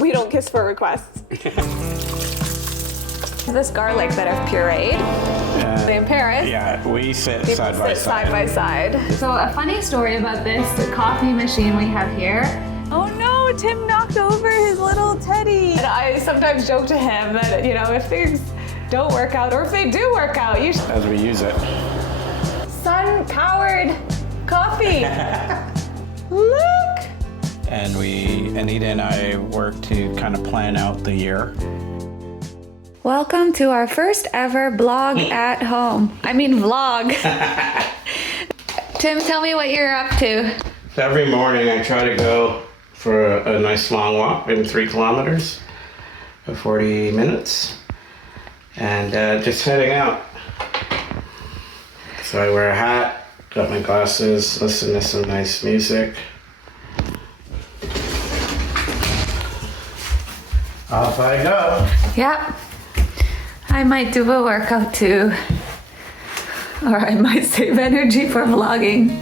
We don't kiss for requests. This garlic that I've pureed. In Paris. Yeah, we sit side by side. So a funny story about this coffee machine we have here. Oh no, Tim knocked over his little teddy. And I sometimes joke to him that, you know, if things don't work out, or if they do work out, you should. As we use it. Sun-powered coffee. Look. And Anita and I work to kind of plan out the year. Welcome to our first ever blog at home. I mean vlog. Tim, tell me what you're up to. So every morning I try to go for a nice long walk, maybe 3 kilometers, for 40 minutes, and just heading out. So I wear a hat, got my glasses, listen to some nice music. Off I go. Yep. I might do a workout too. Or I might save energy for vlogging.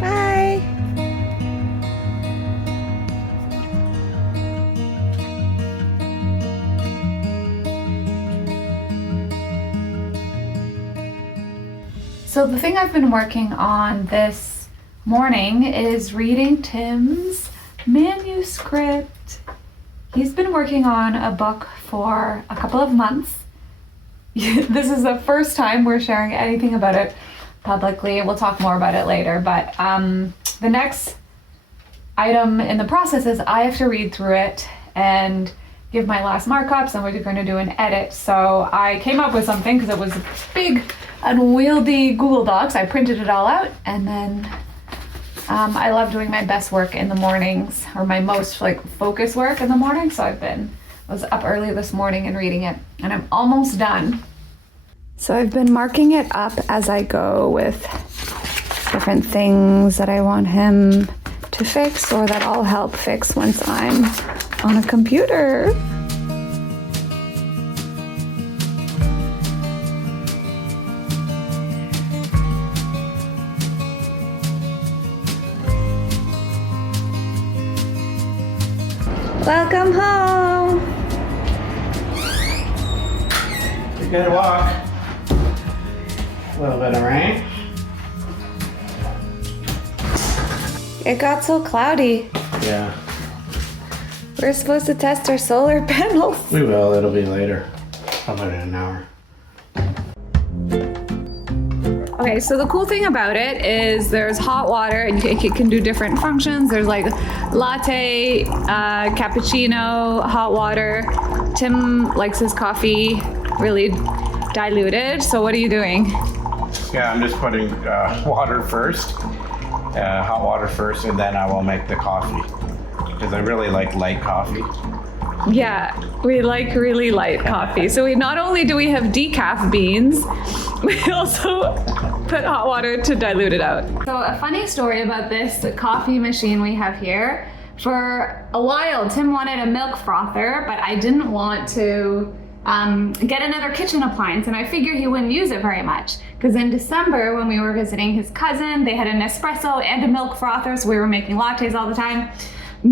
Bye. So the thing I've been working on this morning is reading Tim's manuscript. He's been working on a book for a couple of months. This is the first time we're sharing anything about it publicly. We'll talk more about it later, but the next item in the process is I have to read through it and give my last markups, and we're going to do an edit. So I came up with something because it was big, unwieldy Google Docs. I printed it all out, and then I love doing my best work in the mornings, or my most focus work in the morning. So I was up early this morning and reading it, and I'm almost done. So I've been marking it up as I go with different things that I want him to fix, or that I'll help fix once I'm on a computer. Welcome home. Good walk. A little bit of rain. It got so cloudy. Yeah. We're supposed to test our solar panels. We will, it'll be later. About in an hour. Okay, so the cool thing about it is there's hot water, and it can do different functions. There's like latte, cappuccino, hot water. Tim likes his coffee really diluted. So what are you doing? Yeah, I'm just putting water first, hot water first, and then I will make the coffee. Because I really like light coffee. Yeah, we like really light coffee. So we not only do we have decaf beans, we also put hot water to dilute it out. So a funny story about this coffee machine we have here. For a while, Tim wanted a milk frother, but I didn't want to get another kitchen appliance, and I figured he wouldn't use it very much. Because in December, when we were visiting his cousin, they had an espresso and a milk frother, so we were making lattes all the time.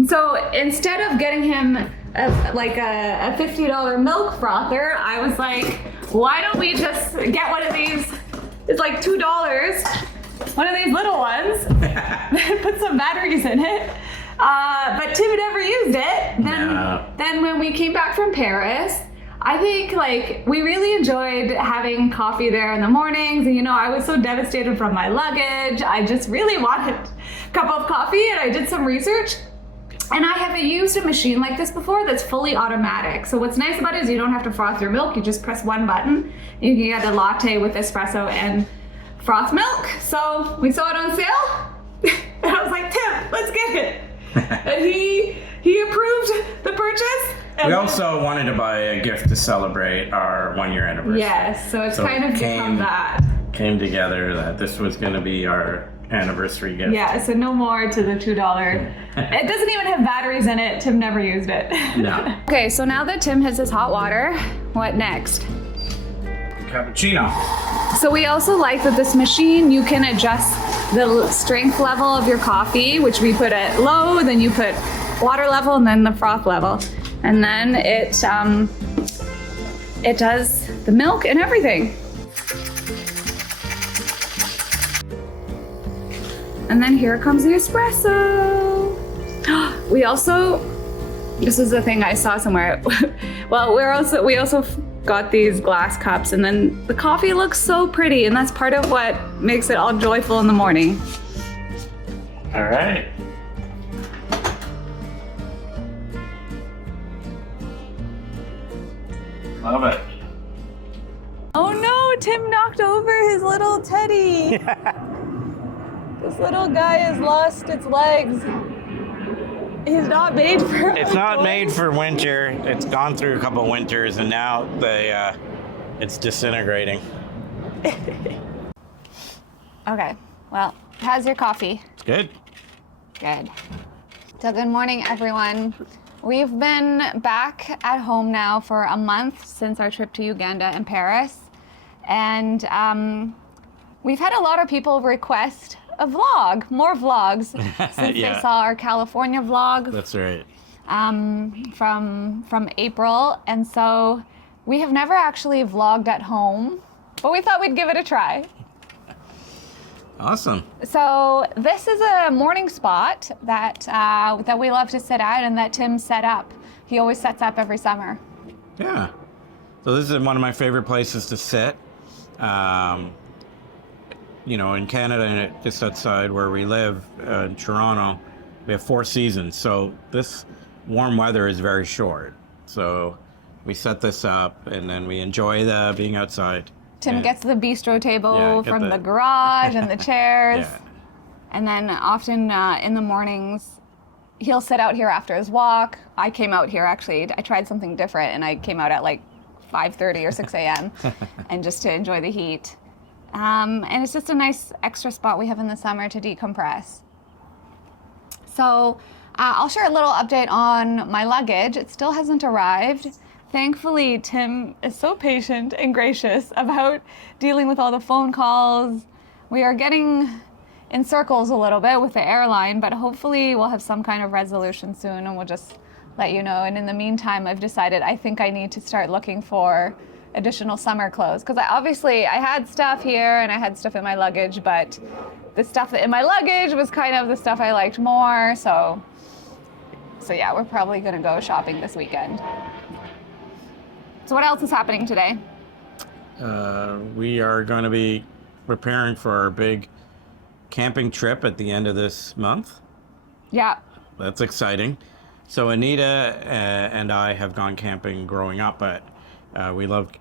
So instead of getting him a $50 milk frother, I was like, why don't we just get one of these? It's like $2. One of these little ones. Put some batteries in it. But Tim never used it. Then when we came back from Paris, I think we really enjoyed having coffee there in the mornings. And I was so devastated from my luggage. I just really wanted a cup of coffee, and I did some research. And I haven't used a machine like this before that's fully automatic. So what's nice about it is you don't have to froth your milk. You just press one button. You can get a latte with espresso and froth milk. So we saw it on sale. And I was like, Tim, let's get it. And he approved the purchase. We also wanted to buy a gift to celebrate our 1-year anniversary. Yes, so it's kind of become that. Came together that this was going to be our anniversary gift. Yeah, so no more to the $2. It doesn't even have batteries in it. Tim never used it. No. Okay, so now that Tim has his hot water, what next? cappuccino. So we also like that this machine, you can adjust the strength level of your coffee, which we put at low, then you put water level, and then the froth level. And then it does the milk and everything. And then here comes the espresso. We also, this is the thing I saw somewhere. Well, we also got these glass cups, and then the coffee looks so pretty, and that's part of what makes it all joyful in the morning. All right. Love it. Oh no, Tim knocked over his little teddy. This little guy has lost its legs. He's not made for It's not made for winter. It's gone through a couple winters, and now it's disintegrating. Okay, well, how's your coffee? It's good. Good. So good morning, everyone. We've been back at home now for a month since our trip to Uganda and Paris. And we've had a lot of people request a vlog, more vlogs, since Yeah. they saw our California vlog. That's right. From April. And so we have never actually vlogged at home, but we thought we'd give it a try. Awesome. So this is a morning spot that we love to sit at, and that Tim set up. He always sets up every summer. Yeah. So this is one of my favorite places to sit. In Canada, and just outside where we live, in Toronto, we have 4 seasons. So this warm weather is very short. So we set this up, and then we enjoy being outside. Tim gets the bistro table get from the- the garage and the chairs. Yeah. And then often in the mornings, he'll sit out here after his walk. I came out here actually. I tried something different, and I came out at like 5:30 or 6 a.m. and just to enjoy the heat. And it's just a nice extra spot we have in the summer to decompress. So I'll share a little update on my luggage. It still hasn't arrived. Thankfully, Tim is so patient and gracious about dealing with all the phone calls. We are getting in circles a little bit with the airline, but hopefully we'll have some kind of resolution soon, and we'll just let you know. And in the meantime, I've decided I think I need to start looking for additional summer clothes, because I had stuff here and I had stuff in my luggage, but the stuff in my luggage was kind of the stuff I liked more. So yeah, we're probably gonna go shopping this weekend. So what else is happening today? We are going to be preparing for our big camping trip at the end of this month. Yeah. That's exciting. So Anita and I have gone camping growing up, but we love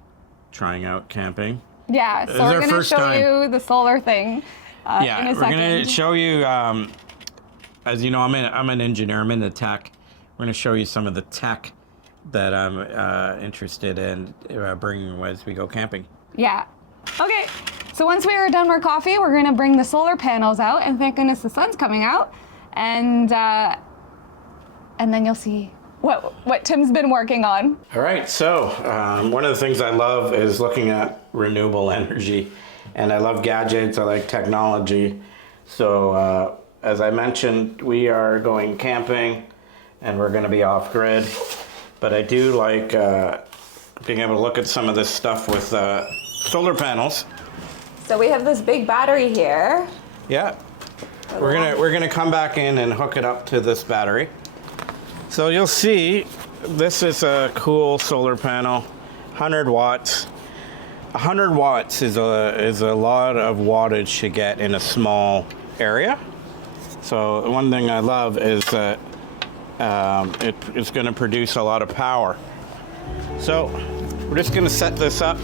trying out camping. Yeah, so we're going to show you the solar thing in a second. We're going to show you, as you know, I'm an engineer, I'm into tech. We're going to show you some of the tech that I'm interested in bringing as we go camping. Yeah. Okay, so once we are done with coffee, we're going to bring the solar panels out, and thank goodness the sun's coming out, and then you'll see what Tim's been working on. All right, so one of the things I love is looking at renewable energy, and I love gadgets, I like technology. So as I mentioned, we are going camping, and we're going to be off-grid, but I do like being able to look at some of this stuff with solar panels. So we have this big battery here. Yeah, we're gonna come back in and hook it up to this battery. So you'll see, this is a cool solar panel, 100 watts. 100 watts is a lot of wattage to get in a small area. So one thing I love is that it's going to produce a lot of power. So we're just going to set this up.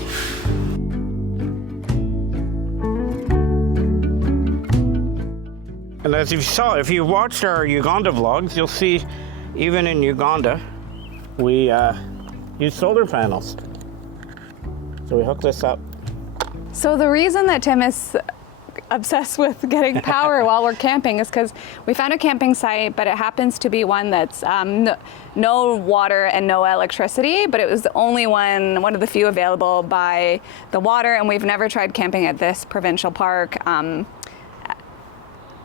And as you saw, if you watched our Uganda vlogs, you'll see even in Uganda, we use solar panels. So we hook this up. So the reason that Tim is obsessed with getting power while we're camping is because we found a camping site, but it happens to be one that's no water and no electricity, but it was the only one of the few available by the water, and we've never tried camping at this provincial park. And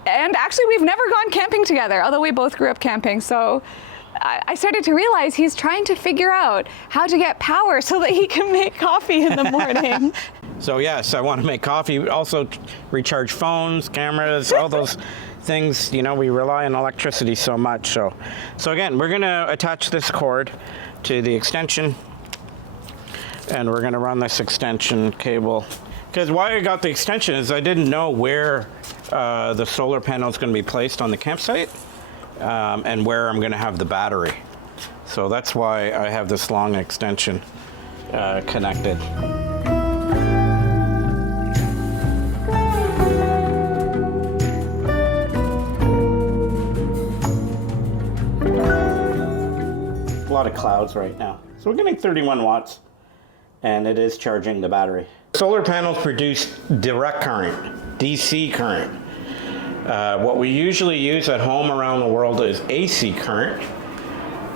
actually, we've never gone camping together, although we both grew up camping. So I started to realize he's trying to figure out how to get power so that he can make coffee in the morning. So yes, I want to make coffee. Also recharge phones, cameras, all those things. You know, we rely on electricity so much. So again, we're going to attach this cord to the extension, and we're going to run this extension cable. Because why I got the extension is I didn't know where the solar panel is going to be placed on the campsite, and where I'm going to have the battery. So that's why I have this long extension connected. A lot of clouds right now. So we're getting 31 watts, and it is charging the battery. Solar panels produce direct current, DC current. What we usually use at home around the world is AC current.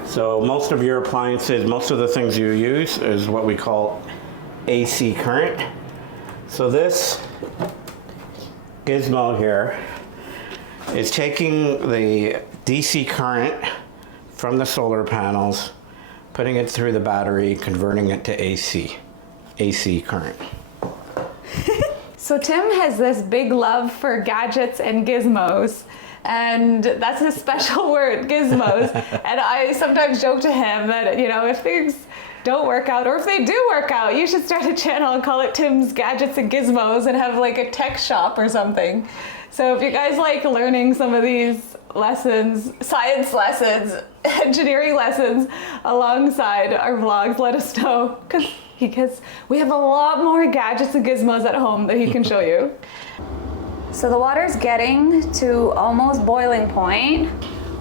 So most of your appliances, most of the things you use is what we call AC current. So this gizmo here is taking the DC current from the solar panels, putting it through the battery, converting it to AC current. So Tim has this big love for gadgets and gizmos, and that's his special word, gizmos. And I sometimes joke to him that, you know, if things don't work out, or if they do work out, you should start a channel and call it Tim's Gadgets and Gizmos and have like a tech shop or something. So if you guys like learning some of these lessons, science lessons, engineering lessons alongside our vlogs, let us know, because we have a lot more gadgets and gizmos at home that he can show you. So the water's getting to almost boiling point,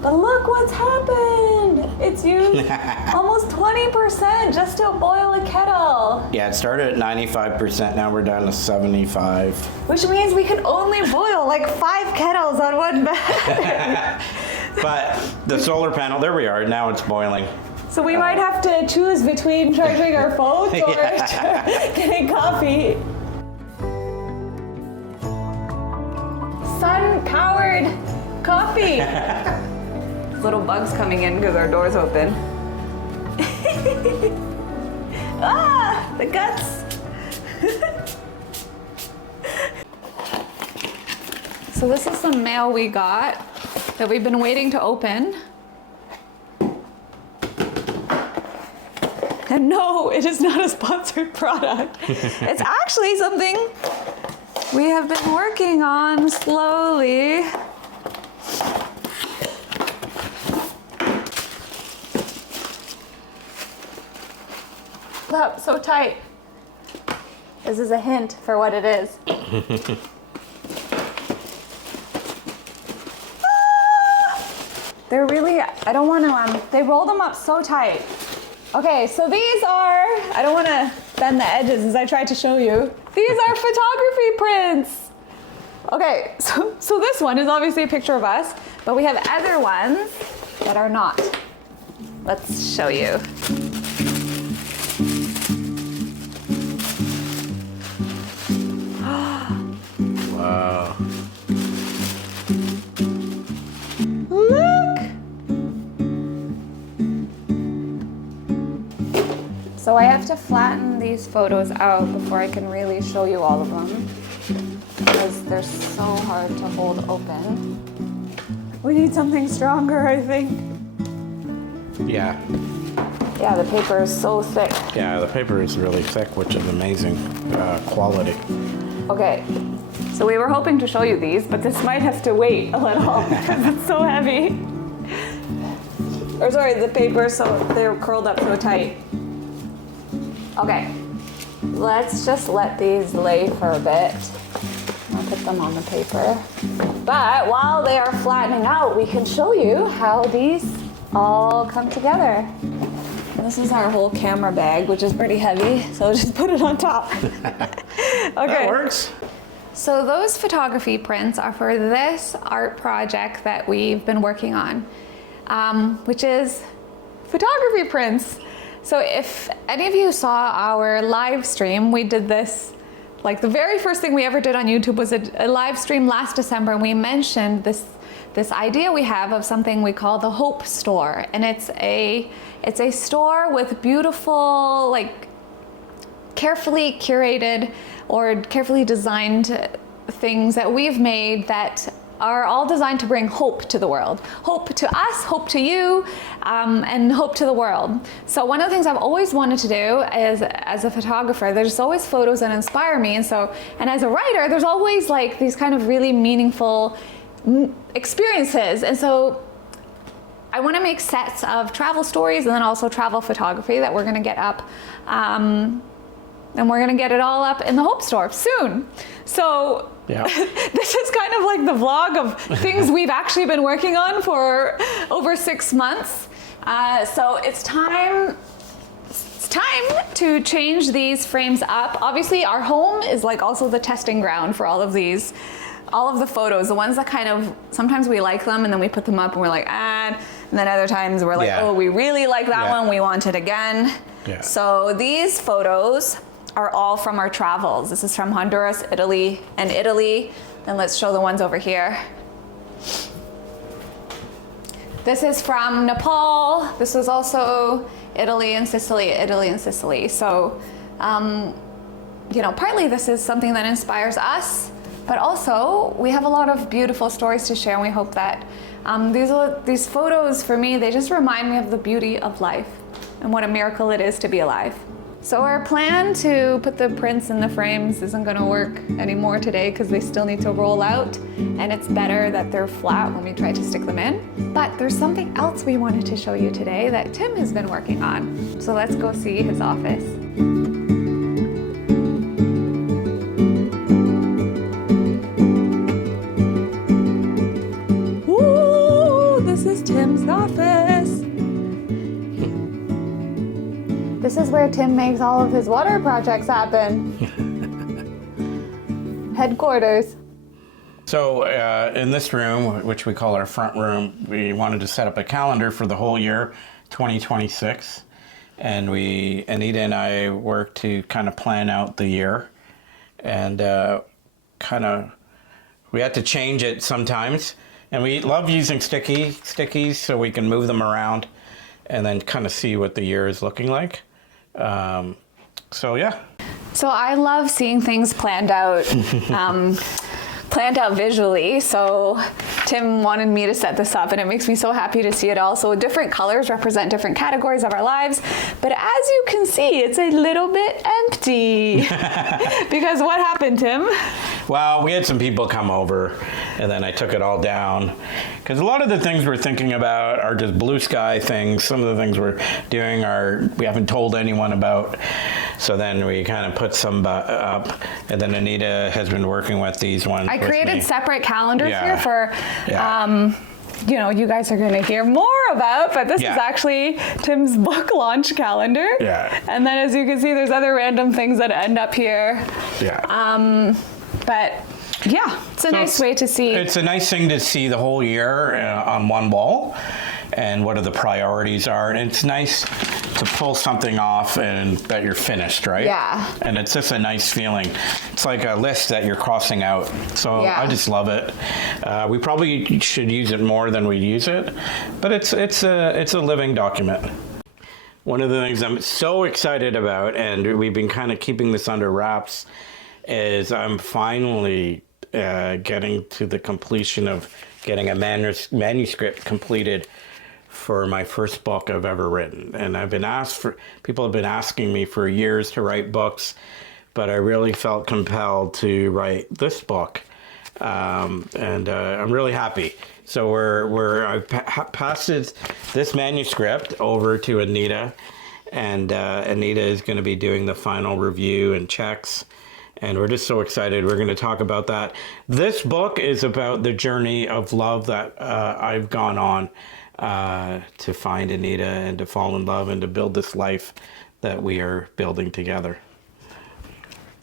but look what's happened. It's used almost 20% just to boil a kettle. Yeah, it started at 95%, now we're down to 75. Which means we can only boil like 5 kettles on one battery. But the solar panel, there we are, now it's boiling. So we might have to choose between charging our phones or getting coffee. Sun-powered coffee. Little bugs coming in because our door's open. Ah, the guts. So this is some mail we got that we've been waiting to open. And no, it is not a sponsored product. It's actually something we have been working on slowly. Up so tight. This is a hint for what it is. They're really, I don't want to, they roll them up so tight. Okay, so these are, I don't want to bend the edges as I try to show you. These are photography prints. Okay, so this one is obviously a picture of us, but we have other ones that are not. Let's show you. Wow. Look! So I have to flatten these photos out before I can really show you all of them, because they're so hard to hold open. We need something stronger, I think. Yeah. Yeah, the paper is so thick. Yeah, the paper is really thick, which is amazing quality. Okay, so we were hoping to show you these, but this might have to wait a little because it's so heavy. Or sorry, the paper, so they're curled up so tight. Okay, let's just let these lay for a bit. I'll put them on the paper. But while they are flattening out, we can show you how these all come together. This is our whole camera bag, which is pretty heavy, so just put it on top. Okay. That works. So those photography prints are for this art project that we've been working on, which is photography prints. So if any of you saw our live stream, we did this, like the very first thing we ever did on YouTube was a live stream last December, and we mentioned this idea we have of something we call the Hope Store. And it's a store with beautiful, like carefully curated or carefully designed things that we've made that are all designed to bring hope to the world. Hope to us, hope to you, and hope to the world. So one of the things I've always wanted to do is, as a photographer, there's always photos that inspire me. And as a writer, there's always like these kind of really meaningful experiences. And so I want to make sets of travel stories and then also travel photography that we're going to get up. And we're gonna get it all up in the Hope Store soon. So yeah. This is kind of like the vlog of things we've actually been working on for over 6 months. So it's time to change these frames up. Obviously our home is like also the testing ground for all of the photos, the ones that kind of, sometimes we like them and then we put them up and we're like, and then other times we're like, oh, we really like that one, we want it again. Yeah. So these photos are all from our travels. This is from Honduras, Italy, and Italy. And let's show the ones over here. This is from Nepal. This is also Italy and Sicily, Italy and Sicily. So, partly this is something that inspires us, but also we have a lot of beautiful stories to share, and we hope that these photos, for me, they just remind me of the beauty of life and what a miracle it is to be alive. So our plan to put the prints in the frames isn't going to work anymore today because they still need to roll out, and it's better that they're flat when we try to stick them in. But there's something else we wanted to show you today that Tim has been working on. So let's go see his office. Ooh, this is Tim's office. This is where Tim makes all of his water projects happen. Headquarters. So in this room, which we call our front room, we wanted to set up a calendar for the whole year, 2026. And Anita and I worked to kind of plan out the year. And we had to change it sometimes. And we love using stickies so we can move them around and then kind of see what the year is looking like. So yeah. So I love seeing things planned out visually. So Tim wanted me to set this up, and it makes me so happy to see it all. So different colors represent different categories of our lives. But as you can see, it's a little bit empty. Because what happened, Tim? Well, we had some people come over, and then I took it all down. Because a lot of the things we're thinking about are just blue sky things. Some of the things we're doing we haven't told anyone about. So then we kind of put some up, and then Anita has been working with these ones. I created separate calendars here for, you guys are going to hear more about, but this is actually Tim's book launch calendar. Yeah. And then as you can see, there's other random things that end up here. Yeah. But yeah, it's a nice way to see. It's a nice thing to see the whole year on one wall and what the priorities are. And it's nice to pull something off and that you're finished, right? Yeah. And it's just a nice feeling. It's like a list that you're crossing out. So I just love it. We probably should use it more than we use it, but it's a living document. One of the things I'm so excited about, and we've been kind of keeping this under wraps, is I'm finally getting to the completion of getting a manuscript completed for my first book I've ever written. And people have been asking me for years to write books, but I really felt compelled to write this book. I'm really happy. So I've passed this manuscript over to Anita, and Anita is going to be doing the final review and checks. And we're just so excited. We're going to talk about that. This book is about the journey of love that I've gone on to find Anita and to fall in love and to build this life that we are building together.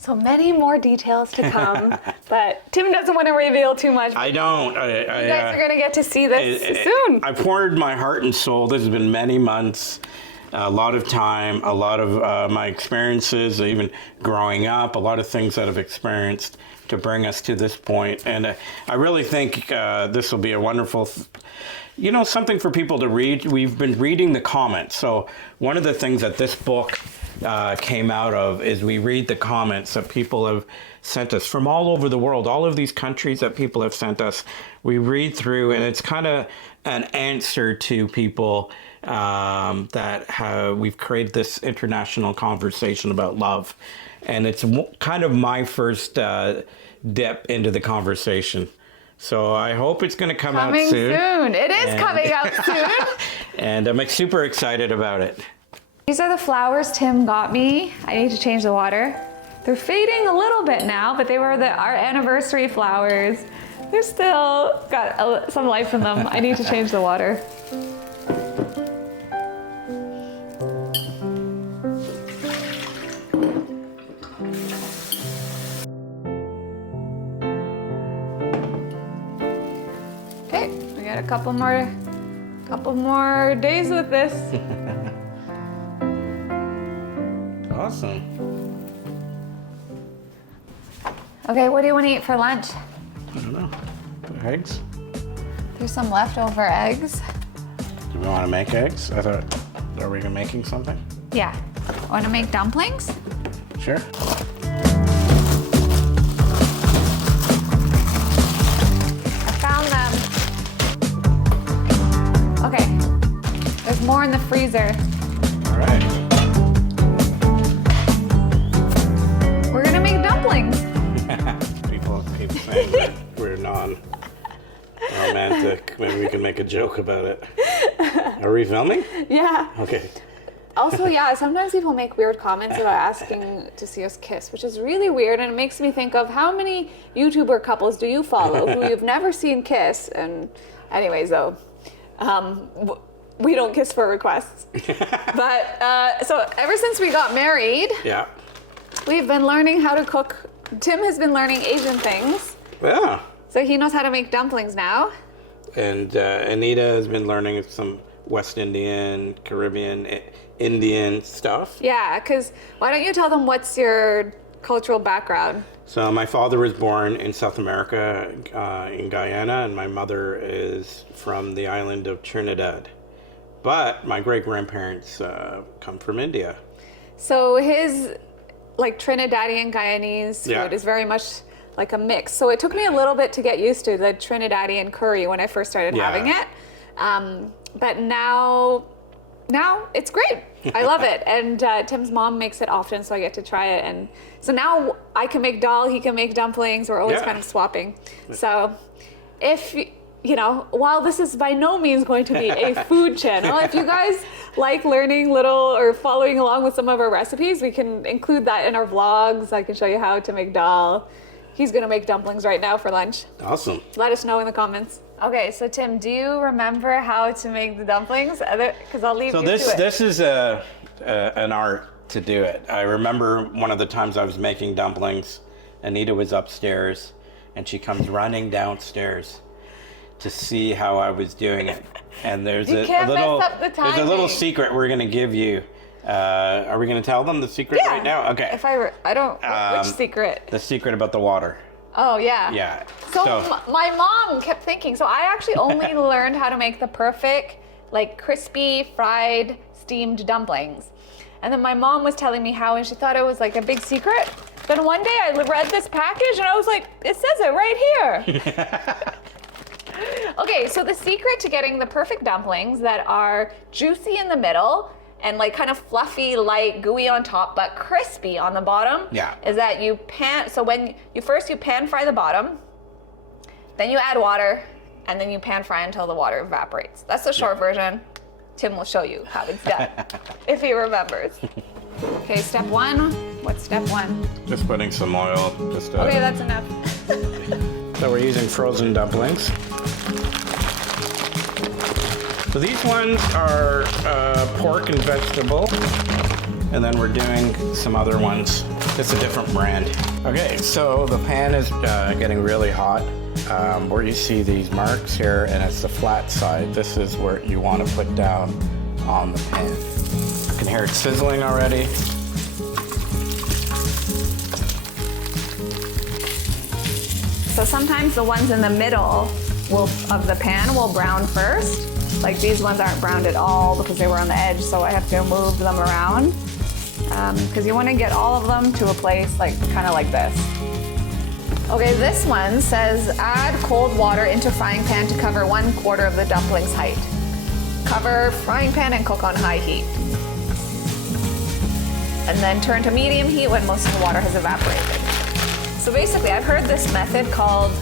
So many more details to come, but Tim doesn't want to reveal too much. I don't. You guys are going to get to see this soon. I poured my heart and soul. This has been many months, a lot of time, a lot of my experiences, even growing up, a lot of things that I've experienced to bring us to this point. And I really think this will be a wonderful, something for people to read. We've been reading the comments. So one of the things that this book came out of is we read the comments that people have sent us from all over the world, all of these countries that people have sent us. We read through, and it's kind of an answer to people that we've created this international conversation about love. And it's kind of my first dip into the conversation. So I hope it's going to come out soon. It is coming out soon. And I'm super excited about it. These are the flowers Tim got me. I need to change the water. They're fading a little bit now, but they were our anniversary flowers. They're still got some life in them. I need to change the water. Okay, we got a couple more days with this. Awesome. Okay, what do you want to eat for lunch? I don't know. Eggs? There's some leftover eggs. Do we want to make eggs? Are we making something? Yeah. Want to make dumplings? Sure. I found them. Okay. There's more in the freezer. All right. We're gonna make dumplings. People saying that we're non-romantic. Maybe we can make a joke about it. Are we filming? Yeah. Okay. Also, yeah, sometimes people make weird comments about asking to see us kiss, which is really weird, and it makes me think of how many YouTuber couples do you follow who you've never seen kiss? And anyways, though, we don't kiss for requests. But so ever since we got married, Yeah. we've been learning how to cook. Tim has been learning Asian things, Yeah. so he knows how to make dumplings now. And Anita has been learning some West Indian, Caribbean, Indian stuff. Yeah, because why don't you tell them what's your cultural background? So my father was born in South America, in Guyana, and my mother is from the island of Trinidad. But my great-grandparents come from India. So his Trinidadian Guyanese food is very much like a mix. So it took me a little bit to get used to the Trinidadian curry when I first started having it. But now it's great. I love it. And Tim's mom makes it often, so I get to try it. And so now I can make dal, he can make dumplings. We're always kind of swapping. So if, while this is by no means going to be a food channel, if you guys like learning little or following along with some of our recipes, we can include that in our vlogs. I can show you how to make dal. He's going to make dumplings right now for lunch. Awesome. Let us know in the comments. Okay, so Tim, do you remember how to make the dumplings? Because I'll leave you to it. So this is an art to do it. I remember one of the times I was making dumplings, Anita was upstairs, and she comes running downstairs to see how I was doing it. And there's a little secret we're going to give you. Are we going to tell them the secret right now? Okay. Which secret? The secret about the water. Oh, yeah. Yeah. So my mom kept thinking, so I actually only learned how to make the perfect, crispy, fried, steamed dumplings. And then my mom was telling me how, and she thought it was a big secret. Then one day I read this package and I was like, it says it right here. Okay, so the secret to getting the perfect dumplings that are juicy in the middle and kind of fluffy, light, gooey on top, but crispy on the bottom. Yeah. Is that when you pan fry the bottom, then you add water, and then you pan fry until the water evaporates. That's the short version. Tim will show you how it's done, if he remembers. Okay, step one. What's step one? Just putting some oil. Okay, that's enough. So we're using frozen dumplings. So these ones are pork and vegetable, and then we're doing some other ones Just a different brand. Okay, so the pan is getting really hot. Where you see these marks here, and it's the flat side, this is where you want to put down on the pan. You can hear it sizzling already. So sometimes the ones in the middle of the pan will brown first. Like these ones aren't browned at all because they were on the edge, so I have to move them around. Because you want to get all of them to a place like kind of like this. Okay, this one says add cold water into frying pan to cover 1/4 of the dumpling's height. Cover frying pan and cook on high heat. And then turn to medium heat when most of the water has evaporated. So basically, I've heard this method called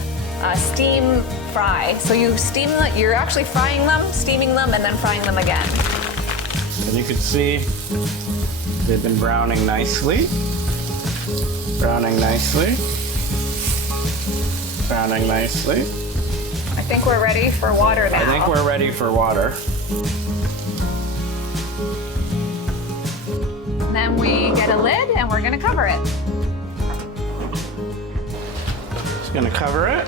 steam fry. So you steam them, you're actually frying them, steaming them, and then frying them again. And you can see they've been browning nicely. Browning nicely. Browning nicely. I think we're ready for water now. I think we're ready for water. Then we get a lid and we're gonna cover it. Just gonna cover it.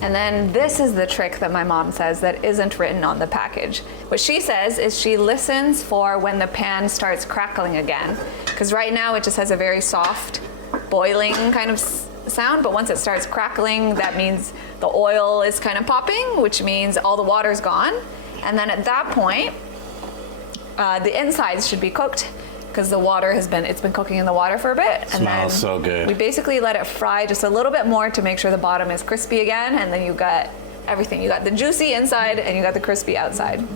And then this is the trick that my mom says that isn't written on the package. What she says is she listens for when the pan starts crackling again. Because right now it just has a very soft, boiling kind of sound, but once it starts crackling, that means the oil is kind of popping, which means all the water's gone. And then at that point, the insides should be cooked because the water it's been cooking in the water for a bit. And Smells then so good. we basically let it fry just a little bit more to make sure the bottom is crispy again, and then you got everything. You got the juicy inside and you got the crispy outside.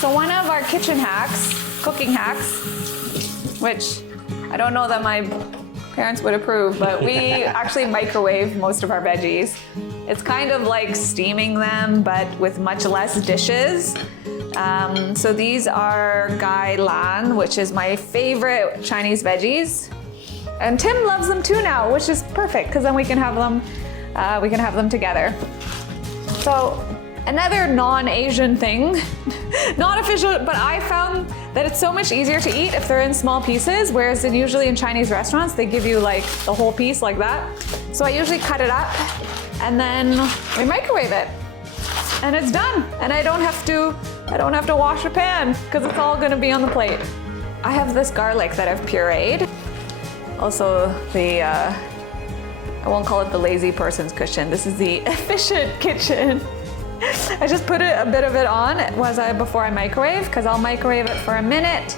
So one of our kitchen hacks, cooking hacks, which I don't know that my parents would approve, but we actually microwave most of our veggies. It's kind of like steaming them, but with much less dishes. So these are gai lan, which is my favorite Chinese veggies. And Tim loves them too now, which is perfect because then we can have them together. So another non-Asian thing, not official, but I found that it's so much easier to eat if they're in small pieces, whereas usually in Chinese restaurants, they give you like the whole piece like that. So I usually cut it up and then we microwave it and it's done. And I don't have to wash a pan because it's all gonna be on the plate. I have this garlic that I've pureed. Also I won't call it the lazy person's kitchen. This is the efficient kitchen. I just put a bit of it on before I microwave, because I'll microwave it for a minute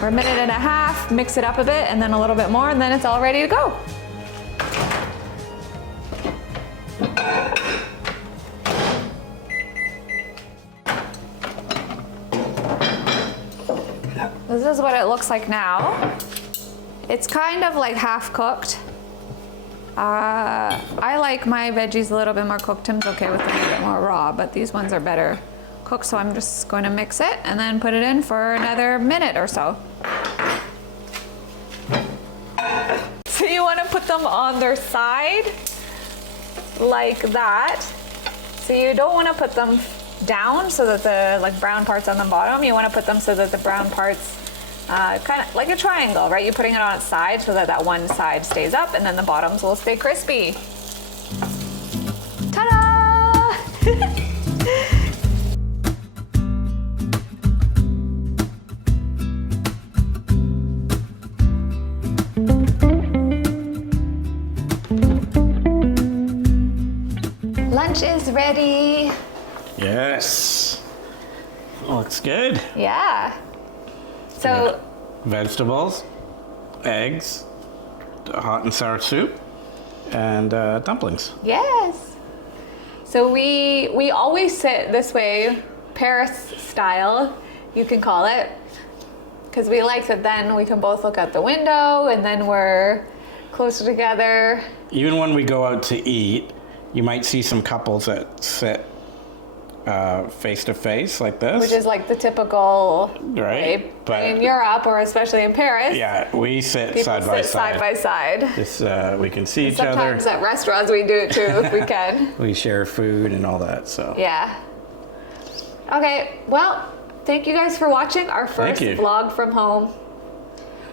or a minute and a half, mix it up a bit, and then a little bit more, and then it's all ready to go. This is what it looks like now. It's kind of like half cooked. I like my veggies a little bit more cooked. Tim's okay with them a bit more raw, but these ones are better cooked, so I'm just going to mix it and then put it in for another minute or so. So you want to put them on their side like that. So you don't want to put them down so that the brown part's on the bottom. You want to put them so that the brown part's kind of like a triangle, right? You're putting it on its side so that one side stays up and then the bottoms will stay crispy. Ta-da! Lunch is ready. Yes. Looks good. Yeah. So, vegetables, eggs, hot and sour soup, and dumplings. Yes. So we always sit this way, Paris style, you can call it, because we like that then we can both look out the window and then we're closer together. Even when we go out to eat, you might see some couples that sit face to face like this, which is like the typical right way. But in Europe or especially in Paris, yeah, we sit people side by sit side by side. This we can see each Sometimes other. at restaurants we do it too if we can. We share food and all that, so Yeah. Okay, well, thank you guys for watching our first vlog from home.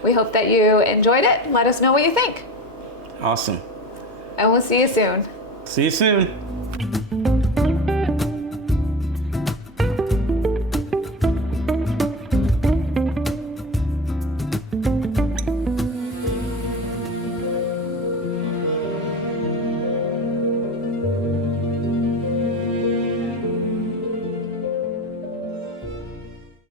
we hope that you enjoyed it. Let us know what you think. Awesome. And we'll see you soon. See you soon.